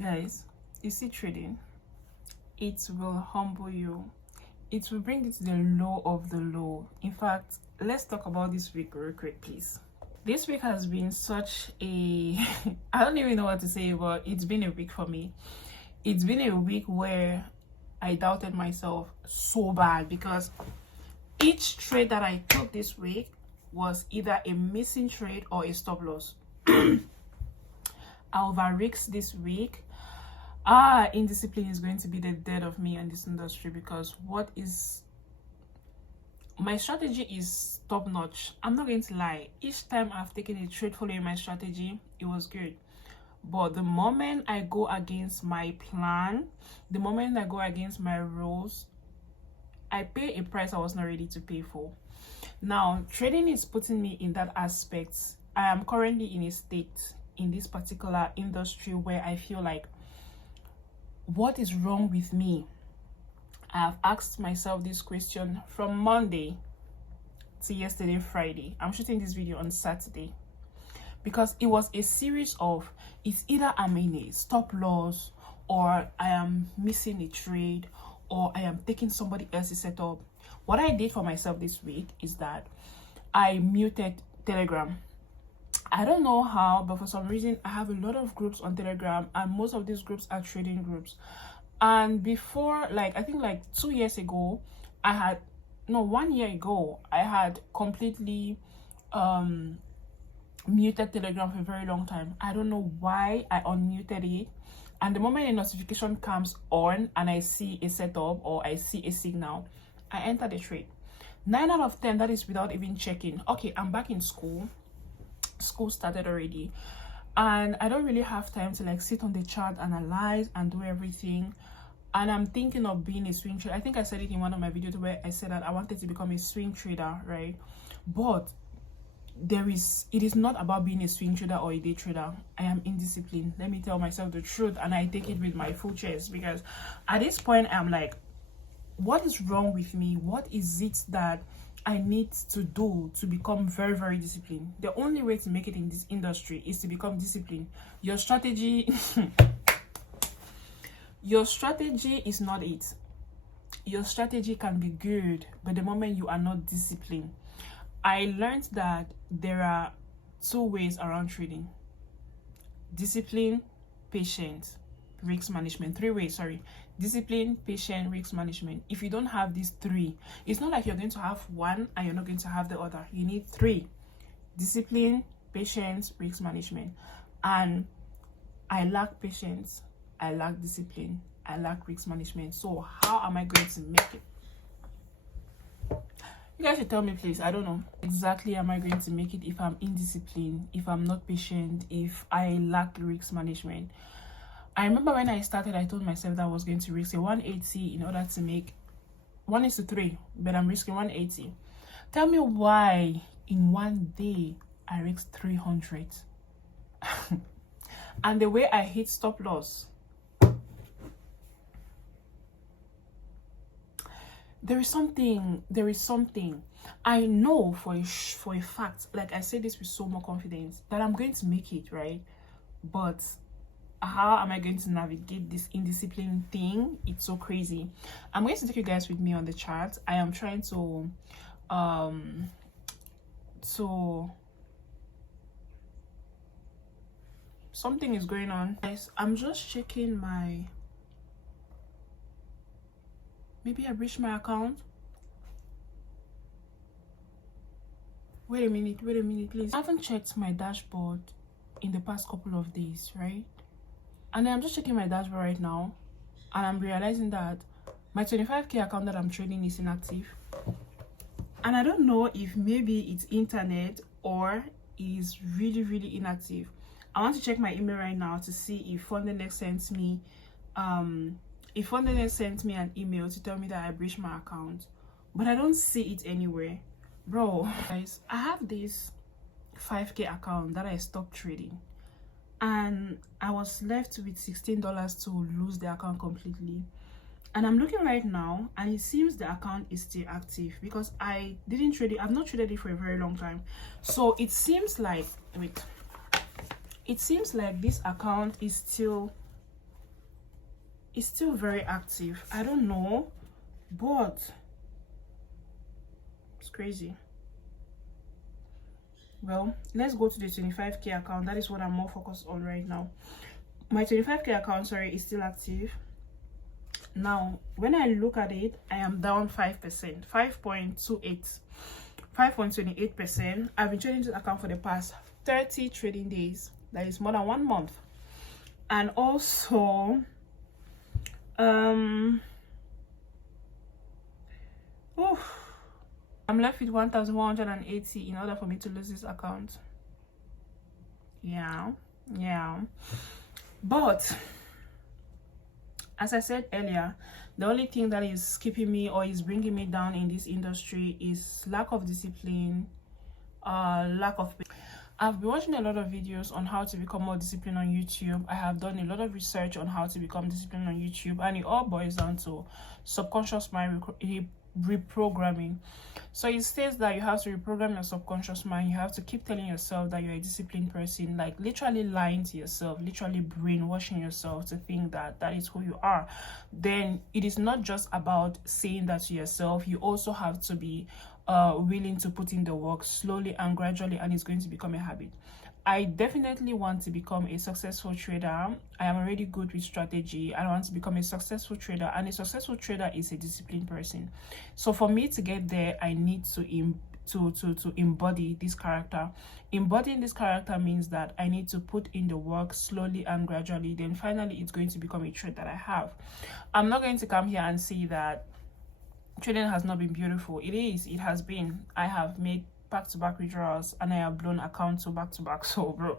Guys, you see, trading, it will humble you. It will bring you to the low of the low. In fact, let's talk about this week real quick, please. This week has been such a I don't even know what to say, but it's been a week for me. It's been a week where I doubted myself so bad, because each trade that I took this week was either a missing trade or a stop loss. I over-risked this week. Indiscipline is going to be the death of me in this industry, because my strategy is top notch. I'm not going to lie. Each time I've taken a trade following my strategy, it was good. But the moment I go against my plan, the moment I go against my rules, I pay a price I was not ready to pay for. Now, trading is putting me in that aspect. I am currently in a state in this particular industry where I feel like, what is wrong with me? I have asked myself this question from Monday to yesterday, Friday. I'm shooting this video on Saturday, because it was a series of, it's either I'm in a stop loss, or I am missing a trade, or I am taking somebody else's setup. What I did for myself this week is that I muted Telegram. I don't know how, but for some reason I have a lot of groups on Telegram, and most of these groups are trading groups. And before, like, I think like 2 years ago, 1 year ago, I had completely muted Telegram for a very long time. I don't know why I unmuted it. And the moment a notification comes on and I see a setup or I see a signal, I enter the trade. 9 out of 10, that is without even checking. Okay, I'm back in school. School started already, and I don't really have time to like sit on the chart, analyze and do everything. And I'm thinking of being a swing trader. I think I said it in one of my videos where I said that I wanted to become a swing trader, right? But it is not about being a swing trader or a day trader. I am indisciplined. Let me tell myself the truth, and I take it with my full chest, because at this point I'm like, what is wrong with me? What is it that I need to do to become very, very disciplined? The only way to make it in this industry is to become disciplined. Your strategy your strategy is not it. Your strategy can be good, but the moment you are not disciplined, I learned that there are 2 ways around trading: discipline, patience, risk management. 3 ways, sorry. Discipline, patience, risk management. If you don't have these 3, it's not like you're going to have one and you're not going to have the other. You need 3: discipline, patience, risk management. And I lack patience, I lack discipline, I lack risk management. So how am I going to make it? You guys should tell me, please. I don't know exactly am I going to make it if I'm indisciplined, if I'm not patient, if I lack risk management. I remember when I started, I told myself that I was going to risk a 180 in order to make 1:3, but I'm risking 180. Tell me why in one day I risked 300. And the way I hit stop loss, there is something. I know for a fact, like I say this with so more confidence, that I'm going to make it, right? But how am I going to navigate this indiscipline thing? It's so crazy. I'm going to take you guys with me on the chart. I am trying to something is going on, guys. I'm just checking my, maybe I breached my account. Wait a minute, please. I haven't checked my dashboard in the past couple of days, right? And then I'm just checking my dashboard right now, and I'm realizing that my 25k account that I'm trading is inactive. And I don't know if maybe it's internet or it is really, really inactive. I want to check my email right now to see if Fondenex sent me an email to tell me that I breached my account, but I don't see it anywhere. Bro, guys, I have this 5k account that I stopped trading, and I was left with $16 to lose the account completely. And I'm looking right now, and it seems the account is still active, because I didn't trade it. I've not traded it for a very long time. So it seems like, this account is still it's still very active. I don't know, but it's crazy. Well, let's go to the 25k account. That is what I'm more focused on right now. My 25k account, sorry, is still active. Now when I look at it, I am down 5%, 5.28%. I've been trading this account for the past 30 trading days. That is more than 1 month. And also I'm left with 1,180 in order for me to lose this account. Yeah. But as I said earlier, the only thing that is keeping me or is bringing me down in this industry is lack of discipline, lack of... I've been watching a lot of videos on how to become more disciplined on YouTube. I have done a lot of research on how to become disciplined on YouTube, and it all boils down to subconscious mind reprogramming. So it states that you have to reprogram your subconscious mind. You have to keep telling yourself that you're a disciplined person, like literally lying to yourself, literally brainwashing yourself to think that that is who you are. Then it is not just about saying that to yourself. You also have to be willing to put in the work slowly and gradually, and it's going to become a habit. I definitely want to become a successful trader. I am already good with strategy. I want to become a successful trader, and a successful trader is a disciplined person. So for me to get there, I need to embody this character. Embodying this character means that I need to put in the work slowly and gradually. Then finally, it's going to become a trait that I have. I'm not going to come here and say that trading has not been beautiful. It is. It has been. I have made back-to-back withdrawals and I have blown accounts to back-to-back. So bro,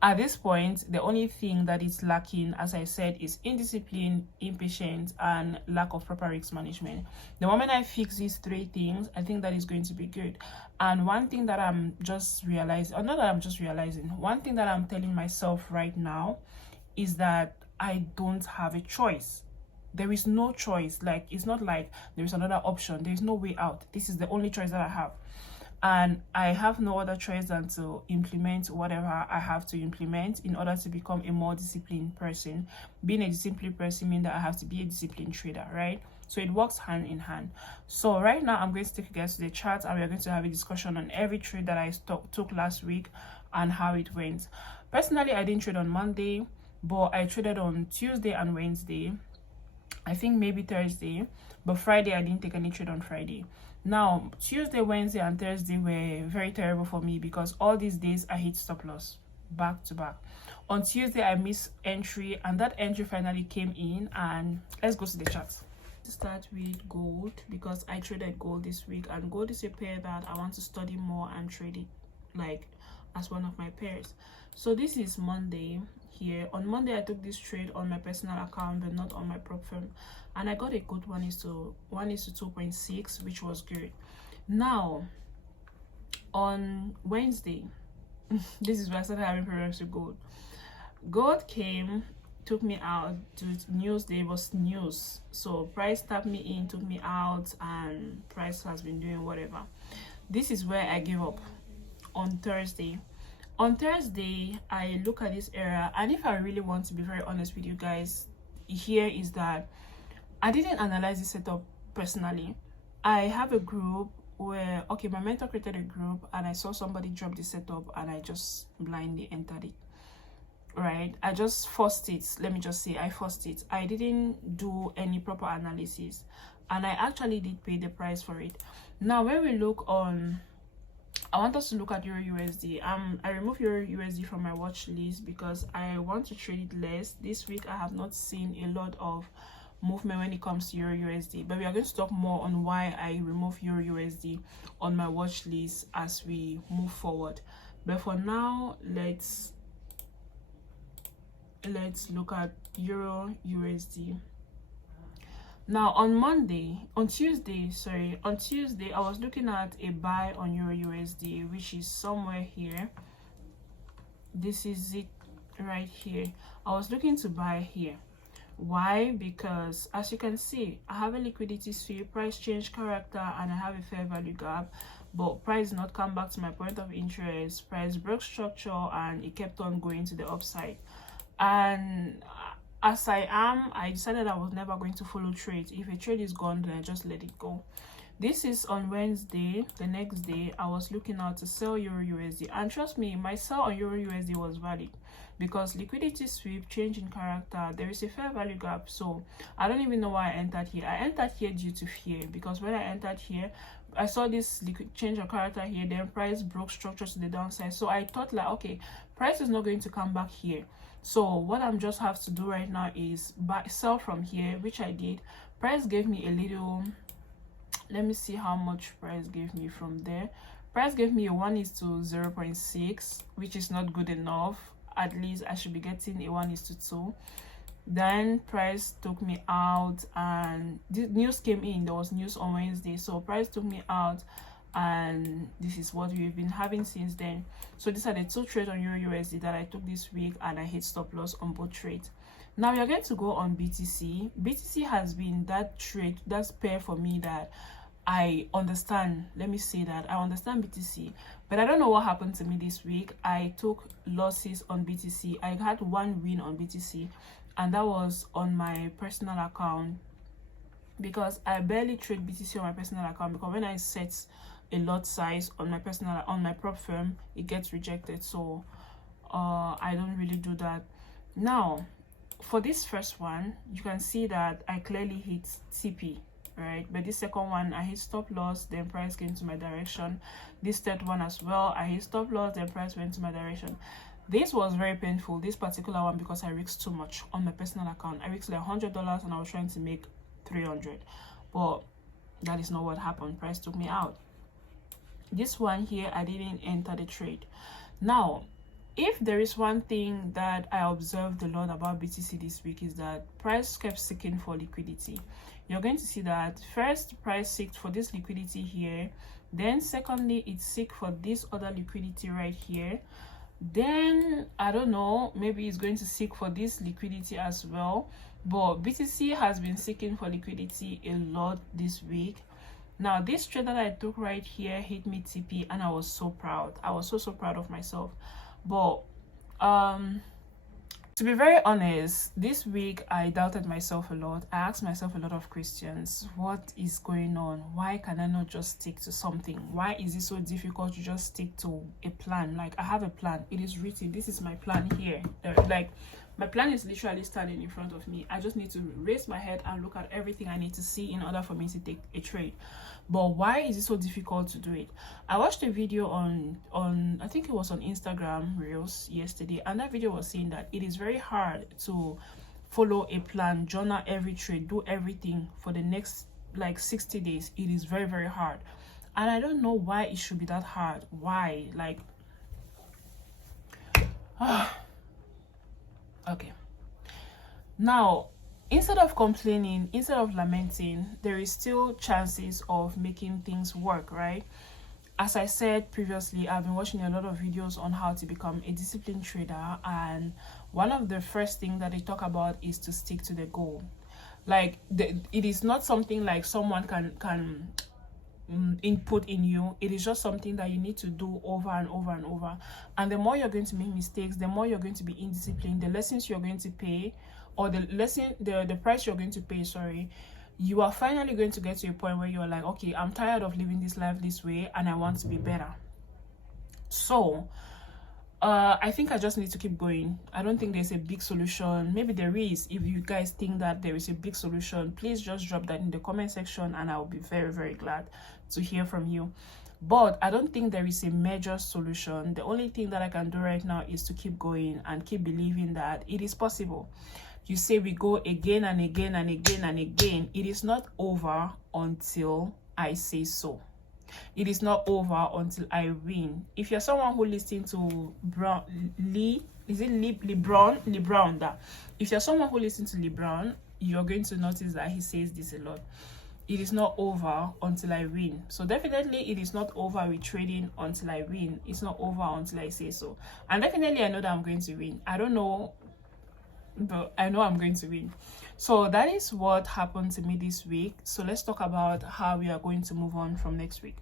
at this point, the only thing that is lacking, as I said, is indiscipline, impatience, and lack of proper risk management. The moment I fix these 3 things, I think that is going to be good. And one thing that I'm just realizing, or not that I'm just realizing, one thing that I'm telling myself right now is that I don't have a choice. There is no choice. Like, it's not like there is another option. There is no way out. This is the only choice that I have. And I have no other choice than to implement whatever I have to implement in order to become a more disciplined person. Being a disciplined person means that I have to be a disciplined trader, right? So it works hand in hand. So right now, I'm going to take you guys to the chart, and we're going to have a discussion on every trade that I took last week and how it went. Personally, I didn't trade on Monday, but I traded on Tuesday and Wednesday. I think maybe Thursday, but Friday I didn't take any trade on Friday. Now Tuesday, Wednesday, and Thursday were very terrible for me because all these days I hit stop loss back to back. On Tuesday I missed entry, and that entry finally came in. And let's go to the charts. Start with gold because I traded gold this week, and gold is a pair that I want to study more and trade it like as one of my pairs. So this is Monday. Here on Monday I took this trade on my personal account but not on my prop firm, and I got a good 1:2.6, which was good. Now on Wednesday this is where I started having problems with gold. Gold came, took me out to news. There was news, so price tapped me in, took me out, and price has been doing whatever. This is where I gave up on Thursday. On Thursday, I look at this area, and if I really want to be very honest with you guys, here is that I didn't analyze this setup personally. I have a group where, okay, my mentor created a group, and I saw somebody drop the setup, and I just blindly entered it. Right? I just forced it. Let me just say I forced it. I didn't do any proper analysis, and I actually did pay the price for it. Now, when we look on, I want us to look at Euro USD. I removed Euro USD from my watch list because I want to trade it less. This week I have not seen a lot of movement when it comes to Euro USD, but we are going to talk more on why I remove Euro USD on my watch list as we move forward. But for now, let's look at Euro USD. Now on Tuesday I was looking at a buy on Euro USD, which is somewhere here. This is it right here. I was looking to buy here. Why? Because as you can see, I have a liquidity sweep, price change character, and I have a fair value gap, but price did not come back to my point of interest. Price broke structure and it kept on going to the upside. And as I am, I decided I was never going to follow trades. If a trade is gone, then I just let it go. This is on Wednesday. The next day, I was looking out to sell Euro USD, and trust me, my sell on Euro USD was valid because liquidity sweep, change in character, there is a fair value gap. So I don't even know why I entered here. I entered here due to fear, because when I entered here, I saw this liquid change of character here, then price broke structure to the downside. So I thought like, okay, price is not going to come back here. So what I'm just have to do right now is buy, sell from here, which I did. Price gave me a little, let me see how much price gave me from there. Price gave me a 1:0.6, which is not good enough. At least I should be getting a 1:2. Then price took me out, and the news came in. There was news on Wednesday, so price took me out, and this is what we've been having since then. So these are the two trades on Euro USD that I took this week, and I hit stop loss on both trades. Now we are going to go on BTC. BTC has been that trade, that pair for me that I understand. Let me say that I understand BTC, but I don't know what happened to me this week. I took losses on BTC. I had one win on BTC, and that was on my personal account, because I barely trade BTC on my personal account, because when I set a lot size on my personal, on my prop firm, it gets rejected. So I don't really do that. Now for this first one, you can see that I clearly hit TP, right? But this second one, I hit stop loss, then price came to my direction. This third one as well, I hit stop loss, then price went to my direction. This was very painful, this particular one, because I risked too much on my personal account. I risked like $100 and I was trying to make 300, but that is not what happened. Price took me out. This one here, I didn't enter the trade. Now if there is one thing that I observed a lot about BTC this week, is that price kept seeking for liquidity. You're going to see that first, price seeked for this liquidity here, then secondly, it seek for this other liquidity right here, then I don't know, maybe it's going to seek for this liquidity as well. But BTC has been seeking for liquidity a lot this week. Now this trade that I took right here hit me TP, and I was so proud. I was so proud of myself. But to be very honest, this week I doubted myself a lot. I asked myself a lot of questions. What is going on? Why can I not just stick to something? Why is it so difficult to just stick to a plan? Like, I have a plan. It is written. This is my plan here. Like, my plan is literally standing in front of me. I just need to raise my head and look at everything I need to see in order for me to take a trade. But why is it so difficult to do it? I watched a video on I think it was on Instagram Reels yesterday, and that video was saying that it is very hard to follow a plan, journal every trade, do everything for the next like 60 days. It is very hard, and I don't know why it should be that hard. Why? Like okay, now instead of complaining, instead of lamenting, there is still chances of making things work, right? As I said previously, I've been watching a lot of videos on how to become a disciplined trader, and one of the first things that they talk about is to stick to the goal. Like, it is not something like someone can input in you. It is just something that you need to do over and over. And the more you're going to make mistakes, the more you're going to be indisciplined, the lessons you're going to pay, or the price you're going to pay, sorry, you are finally going to get to a point where you're like, okay, I'm tired of living this life this way and I want to be better. So I think I just need to keep going. I don't think there's a big solution. Maybe there is. If you guys think that there is a big solution, please just drop that in the comment section, and I'll be very glad to hear from you. But I don't think there is a major solution. The only thing that I can do right now is to keep going and keep believing that it is possible. You say we go again and again and again and again. It is not over until I say so. It is not over until I win. If you're someone who listens to LeBron, that if you're someone who listens to LeBron, you're going to notice that he says this a lot. It is not over until I win. So definitely it is not over with trading until I win. It's not over until I say so. And definitely I know that I'm going to win. I don't know, but I know I'm going to win. So that is what happened to me this week. So let's talk about how we are going to move on from next week.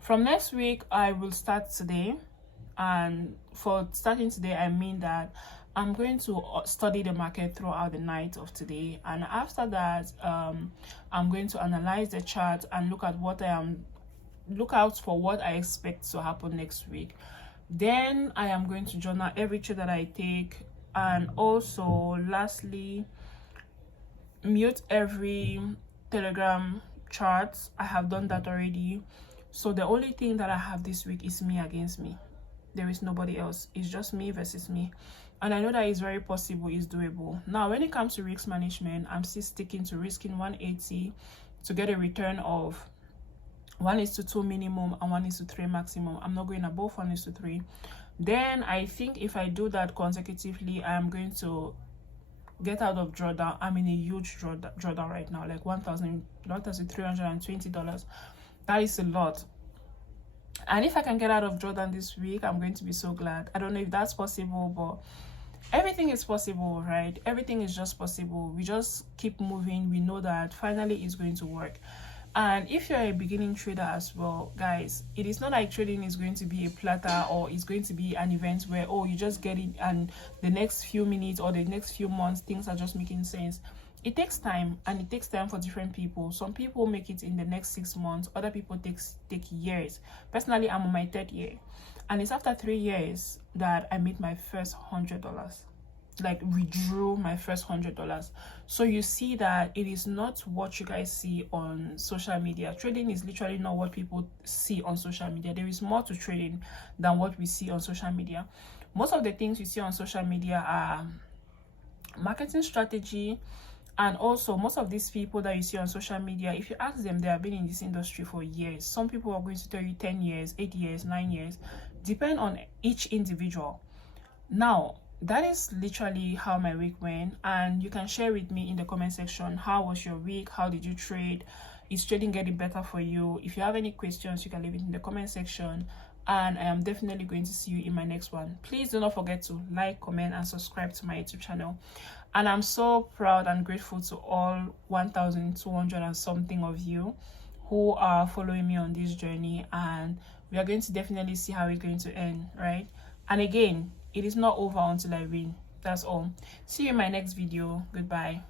From next week, I will start today. And for starting today, I mean that I'm going to study the market throughout the night of today, and after that I'm going to analyze the chart and look at what look out for what I expect to happen next week. Then I am going to journal every trade that I take, and also lastly mute every Telegram chart. I have done that already. So the only thing that I have this week is me against me. There is nobody else. It's just me versus me, and I know that it's very possible, it's doable. Now when it comes to risk management, I'm still sticking to risking 180 to get a return of 1:2 minimum and 1:3 maximum. I'm not going above 1:3. Then I think if I do that consecutively, I'm going to get out of drawdown. I'm in a huge drawdown right now, like $1,320. That is a lot. And if I can get out of drawdown this week, I'm going to be so glad. I don't know if that's possible, but everything is possible, right? Everything is just possible. We just keep moving. We know that finally it's going to work. And if you're a beginning trader as well, guys, it is not like trading is going to be a platter, or it's going to be an event where, oh, you just get it and the next few minutes or the next few months things are just making sense. It takes time, and it takes time for different people. Some people make it in the next 6 months, other people take years. Personally, I'm on my 3rd year, and it's after 3 years that I made my first $100, like withdrew my first $100. So you see that it is not what you guys see on social media. Trading is literally not what people see on social media. There is more to trading than what we see on social media. Most of the things you see on social media are marketing strategy, and also most of these people that you see on social media, if you ask them, they have been in this industry for years. Some people are going to tell you 10 years, 8 years, 9 years, depend on each individual. Now that is literally how my week went, and you can share with me in the comment section, how was your week? How did you trade? Is trading getting better for you? If you have any questions, you can leave it in the comment section, and I am definitely going to see you in my next one. Please do not forget to like, comment, and subscribe to my YouTube channel. And I'm so proud and grateful to all 1,200 and something of you who are following me on this journey, and we are going to definitely see how it's going to end, right? And again, it is not over until I win. That's all. See you in my next video. Goodbye.